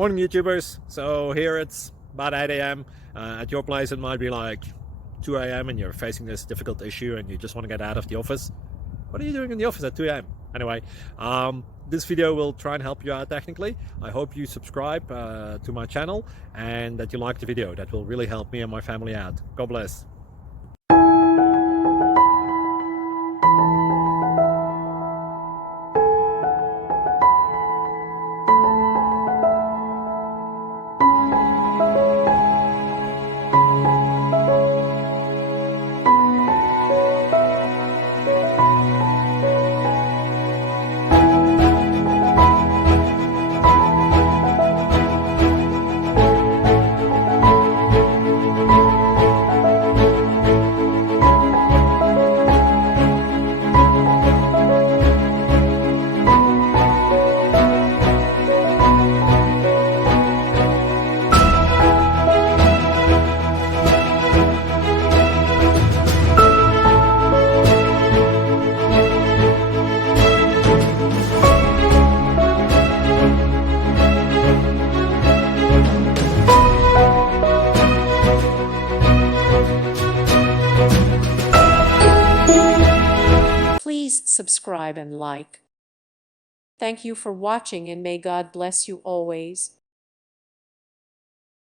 Morning YouTubers. So here it's about 8 a.m. At your place it might be like 2 a.m. and you're facing this difficult issue and you just want to get out of the office. What are you doing in the office at 2 a.m.? Anyway, this video will try and help you out technically. I hope you subscribe to my channel and that you like the video. That will really help me and my family out. God bless. Please subscribe and like. Thank you for watching and may God bless you always.